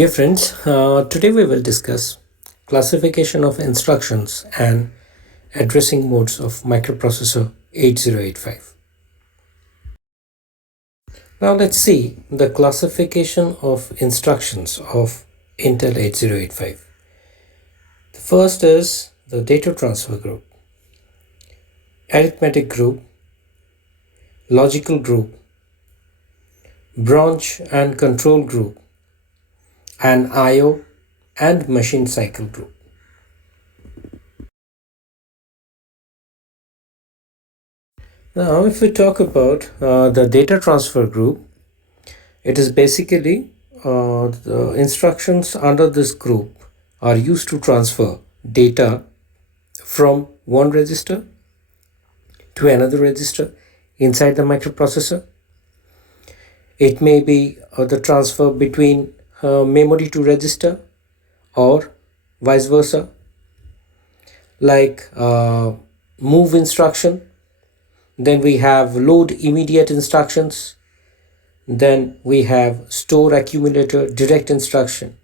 Dear friends, today we will discuss classification of instructions and addressing modes of microprocessor 8085. Now let's see the classification of instructions of Intel 8085. The first is the data transfer group, arithmetic group, logical group, branch and control group, and I/O and machine cycle group. Now, if we talk about the data transfer group, it is basically the instructions under this group are used to transfer data from one register to another register inside the microprocessor. It may be the transfer between memory to register or vice versa, like move instruction. Then we have load immediate instructions. Then we have store accumulator direct instruction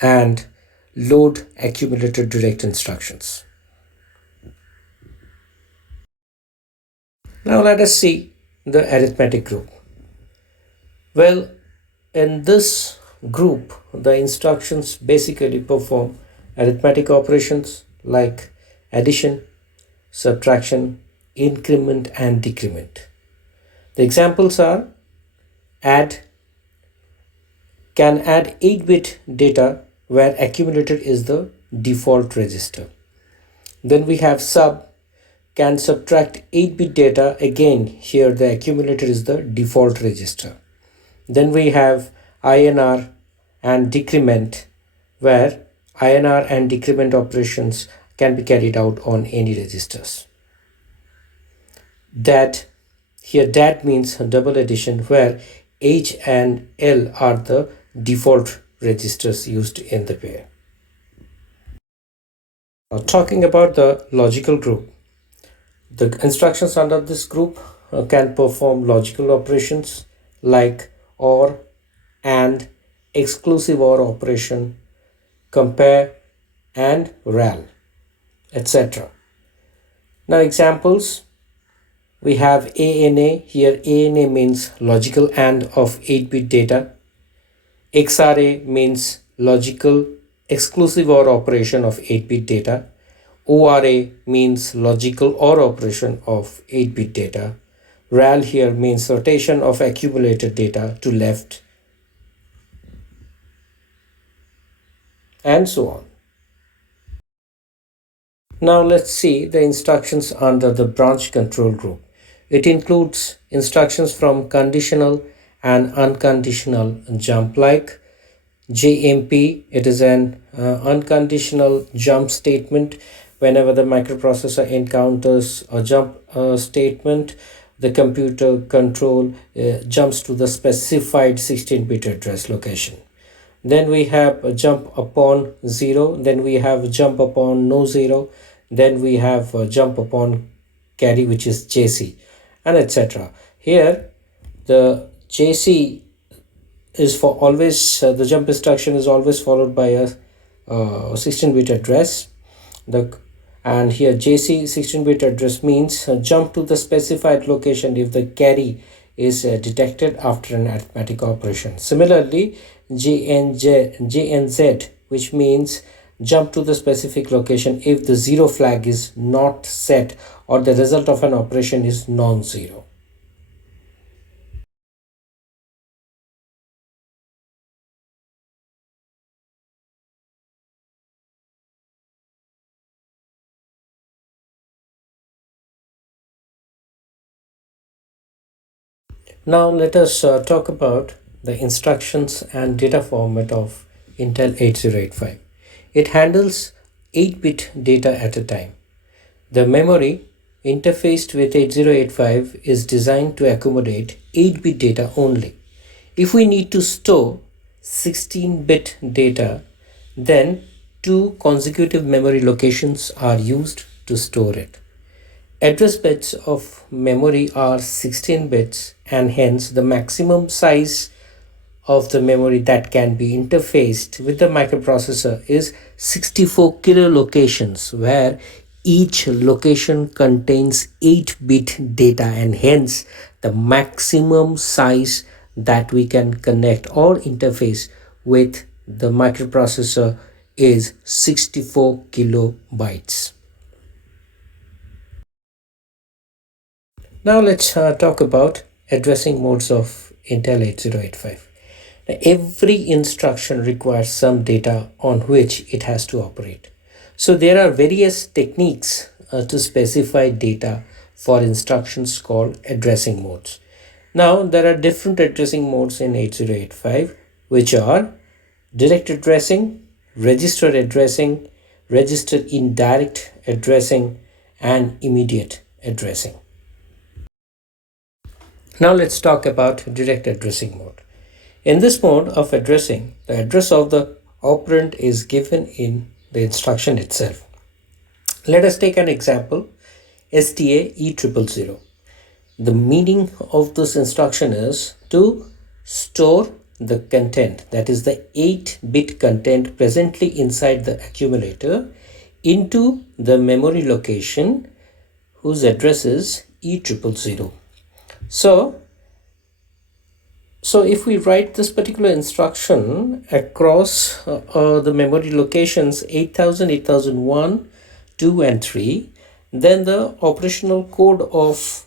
and load accumulator direct instructions. Now let us see the arithmetic group. Well, in this group, the instructions basically perform arithmetic operations like addition, subtraction, increment, and decrement. The examples are add, can add 8-bit data where accumulator is the default register. Then we have sub, can subtract 8-bit data, again here the accumulator is the default register. Then we have INR and decrement, where INR and decrement operations can be carried out on any registers. Dat, here dat means double addition, where H and L are the default registers used in the pair. Now, talking about the logical group, the instructions under this group can perform logical operations like OR, AND, exclusive OR operation, compare, and RAL, etc. Now examples, we have ANA. Here ANA means logical AND of 8-bit data. XRA means logical exclusive OR operation of 8-bit data. ORA means logical OR operation of 8-bit data. RAL here means rotation of accumulated data to left, and so on. Now let's see the instructions under the branch control group. It includes instructions from conditional and unconditional jump, like JMP. It is an unconditional jump statement. Whenever the microprocessor encounters a jump statement, the computer control jumps to the specified 16-bit address location. Then we have a jump upon 0. Then we have jump upon no 0. Then we have a jump upon carry, which is JC, and etc. Here the JC is for always, the jump instruction is always followed by a 16-bit address. And here JC 16-bit address means jump to the specified location if the carry is detected after an arithmetic operation. Similarly, JNZ, which means jump to the specific location if the 0 flag is not set or the result of an operation is non-zero. Now let us talk about the instructions and data format of Intel 8085. It handles 8-bit data at a time. The memory interfaced with 8085 is designed to accommodate 8-bit data only. If we need to store 16-bit data, then 2 consecutive memory locations are used to store it. Address bits of memory are 16 bits, and hence the maximum size of the memory that can be interfaced with the microprocessor is 64 kilo locations, where each location contains 8-bit data, and hence the maximum size that we can connect or interface with the microprocessor is 64 kilobytes. Now let's talk about addressing modes of Intel 8085. Now, every instruction requires some data on which it has to operate. So there are various techniques to specify data for instructions called addressing modes. Now there are different addressing modes in 8085, which are direct addressing, register addressing, register indirect addressing, and immediate addressing. Now let's talk about direct addressing mode. In this mode of addressing, the address of the operand is given in the instruction itself. Let us take an example, STA E000. The meaning of this instruction is to store the content, that is the 8-bit content presently inside the accumulator, into the memory location whose address is E000. So if we write this particular instruction across the memory locations 8000, 8001, 2 and 3, then the operational code of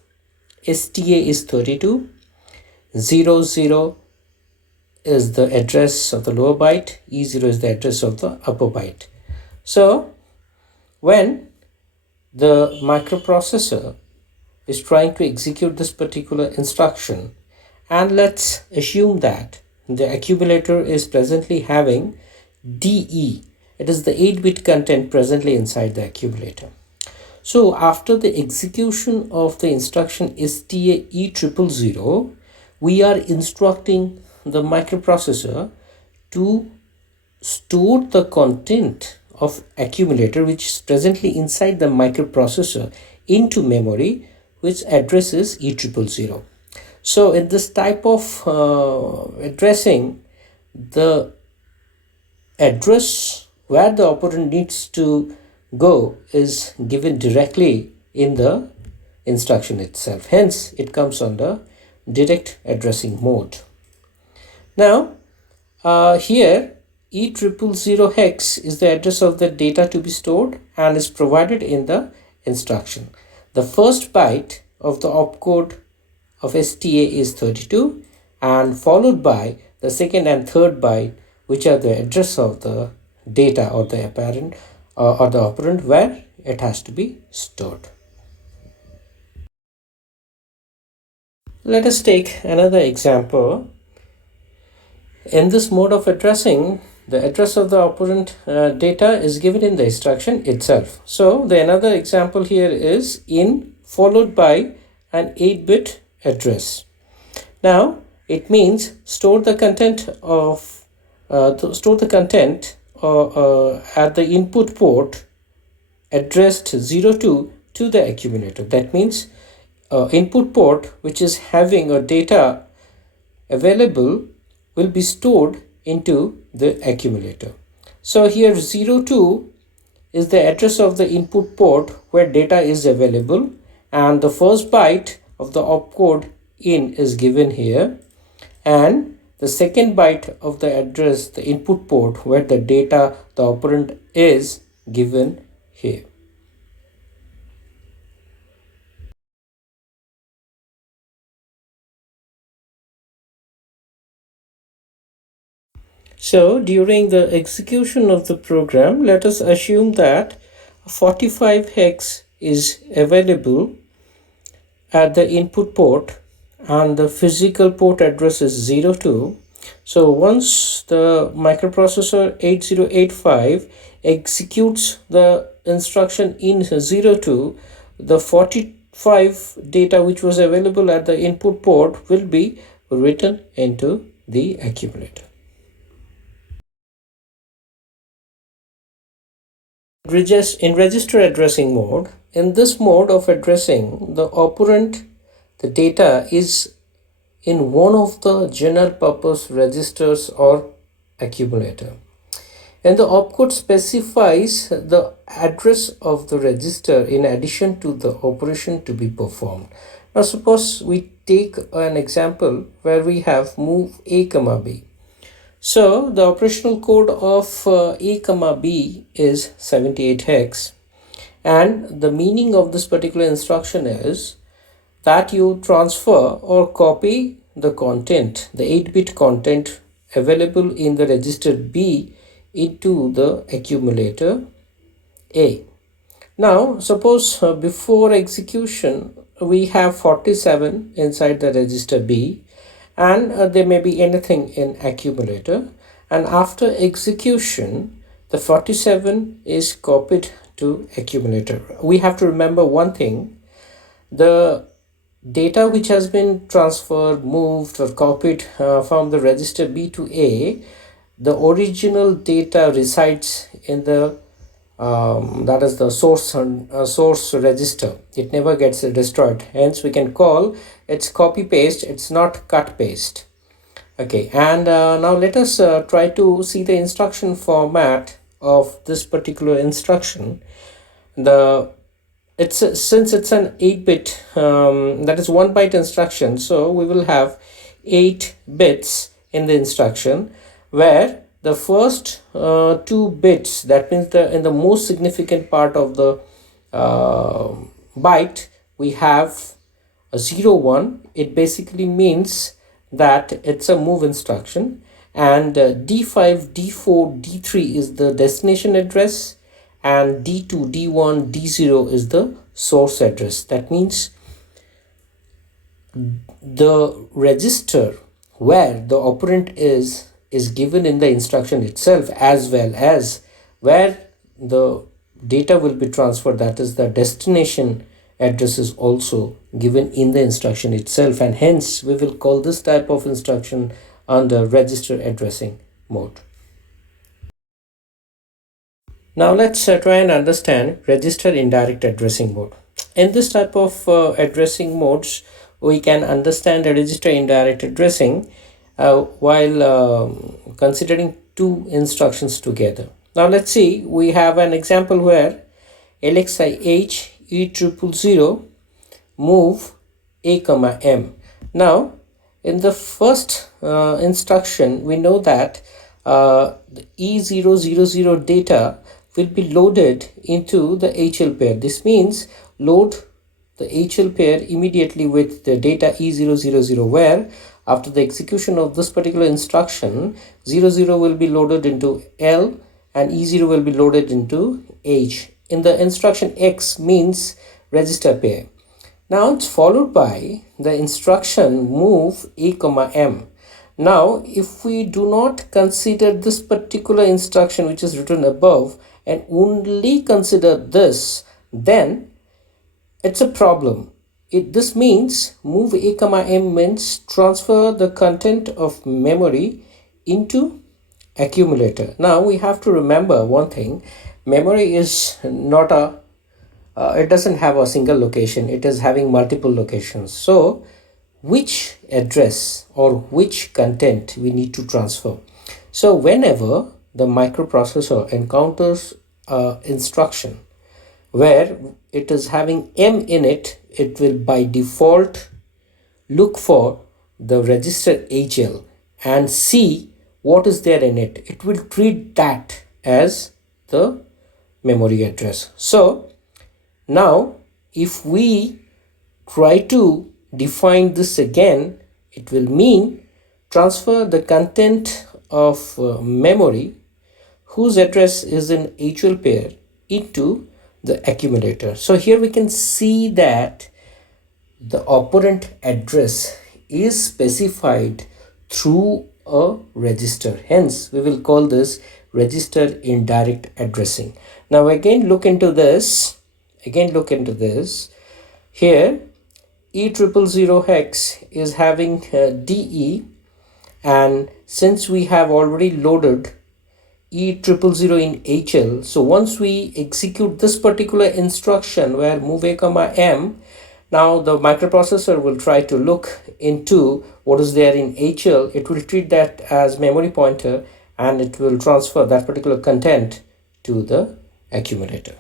STA is 32, 00 is the address of the lower byte, E0 is the address of the upper byte. So when the microprocessor is trying to execute this particular instruction, and let's assume that the accumulator is presently having DE, it is the 8-bit content presently inside the accumulator. So after the execution of the instruction STA E000, we are instructing the microprocessor to store the content of accumulator which is presently inside the microprocessor into memory, which address is E000. So in this type of addressing, the address where the operand needs to go is given directly in the instruction itself. Hence, it comes under direct addressing mode. Now, here E000 hex is the address of the data to be stored and is provided in the instruction. The first byte of the opcode of STA is 32 and followed by the second and third byte, which are the address of the data or the apparent or the operand where it has to be stored. Let us take another example. In this mode of addressing, the address of the operand data is given in the instruction itself. So the another example here is in followed by an 8-bit address. Now it means store the content at the input port addressed 02 to the accumulator. That means input port which is having a data available will be stored into the accumulator. So here 02 is the address of the input port where data is available, and the first byte of the opcode in is given here, and the second byte of the address, the input port where the data, the operand is given here. So during the execution of the program, let us assume that 45 hex is available at the input port and the physical port address is 02. So once the microprocessor 8085 executes the instruction in 02, the 45 data which was available at the input port will be written into the accumulator. In register addressing mode, in this mode of addressing, the operand, the data is in one of the general purpose registers or accumulator. And the opcode specifies the address of the register in addition to the operation to be performed. Now suppose we take an example where we have move a comma b. So the operational code of a comma b is 78 hex, and the meaning of this particular instruction is that you transfer or copy the content, the 8-bit content available in the register B into the accumulator A. Now suppose before execution we have 47 inside the register B, and there may be anything in accumulator, and after execution the 47 is copied to accumulator. We have to remember one thing: the data which has been transferred, moved or copied from the register B to A, the original data resides in the that is the source register. It never gets destroyed, hence we can call it's copy paste, it's not cut paste. Okay, and now let us try to see the instruction format of this particular instruction. Since it's an 8-bit, that is 1 byte instruction, so we will have 8 bits in the instruction, where the first 2 bits, that means in the most significant part of the byte, we have a 0 1. It basically means that it's a move instruction, and D5, D4, D3 is the destination address, and D2, D1, D0 is the source address. That means the register where the operand is given in the instruction itself, as well as where the data will be transferred, that is the destination address, is also given in the instruction itself, and hence we will call this type of instruction under register addressing mode. Now let's try and understand register indirect addressing mode. In this type of addressing modes, we can understand a register indirect addressing while considering 2 instructions together. Now let's see, we have an example where LXIH E000 move A comma M. Now in the first instruction, we know that the E000 data will be loaded into the HL pair. This means load the HL pair immediately with the data E000, where after the execution of this particular instruction, 00 will be loaded into L and E0 will be loaded into H. In the instruction X means register pair. Now it's followed by the instruction move A comma M. Now if we do not consider this particular instruction which is written above and only consider this, then it's a problem. This means move A comma M means transfer the content of memory into accumulator. Now we have to remember one thing: memory is not it doesn't have a single location, it is having multiple locations. So which address or which content we need to transfer? So whenever the microprocessor encounters instruction where it is having M in it, it will by default look for the register HL and see what is there in it. It will treat that as the memory address. So now if we try to define this again, it will mean transfer the content of memory whose address is in HL pair into the accumulator. So here we can see that the operand address is specified through a register. Hence we will call this register indirect addressing. Now again look into this. Here E000 hex is having DE, and since we have already loaded E000 in HL, so once we execute this particular instruction where move A comma M, Now the microprocessor will try to look into what is there in HL. It will treat that as memory pointer and it will transfer that particular content to the accumulator.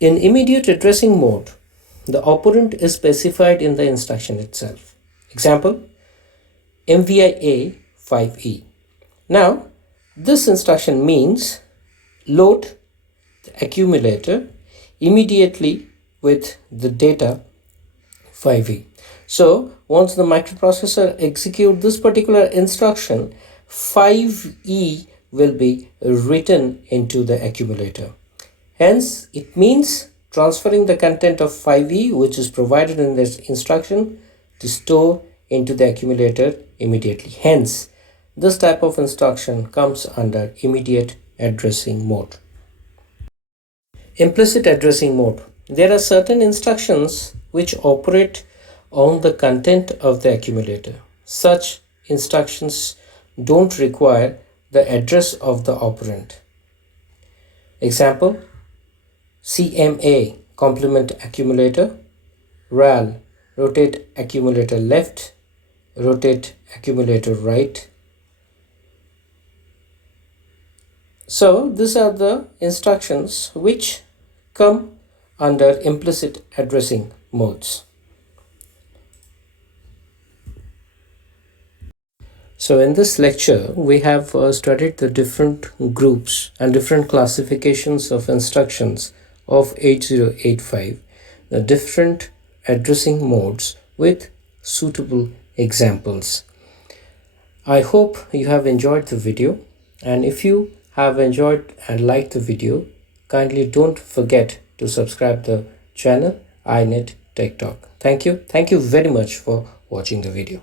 In immediate addressing mode, the operand is specified in the instruction itself. Example, MVIA 5E. Now, this instruction means load the accumulator immediately with the data 5e. So once the microprocessor execute this particular instruction, 5e will be written into the accumulator. Hence it means transferring the content of 5e, which is provided in this instruction, to store into the accumulator immediately. Hence this type of instruction comes under immediate addressing mode. Implicit addressing mode. There are certain instructions which operate on the content of the accumulator. Such instructions don't require the address of the operand. Example, CMA complement accumulator, RAL rotate accumulator left, rotate accumulator right. So these are the instructions which come under implicit addressing modes. So in this lecture, we have studied the different groups and different classifications of instructions of 8085, the different addressing modes with suitable examples. I hope you have enjoyed the video, and if you have enjoyed and liked the video, kindly don't forget to subscribe the channel iNet Tech Talk. Thank you very much for watching the video.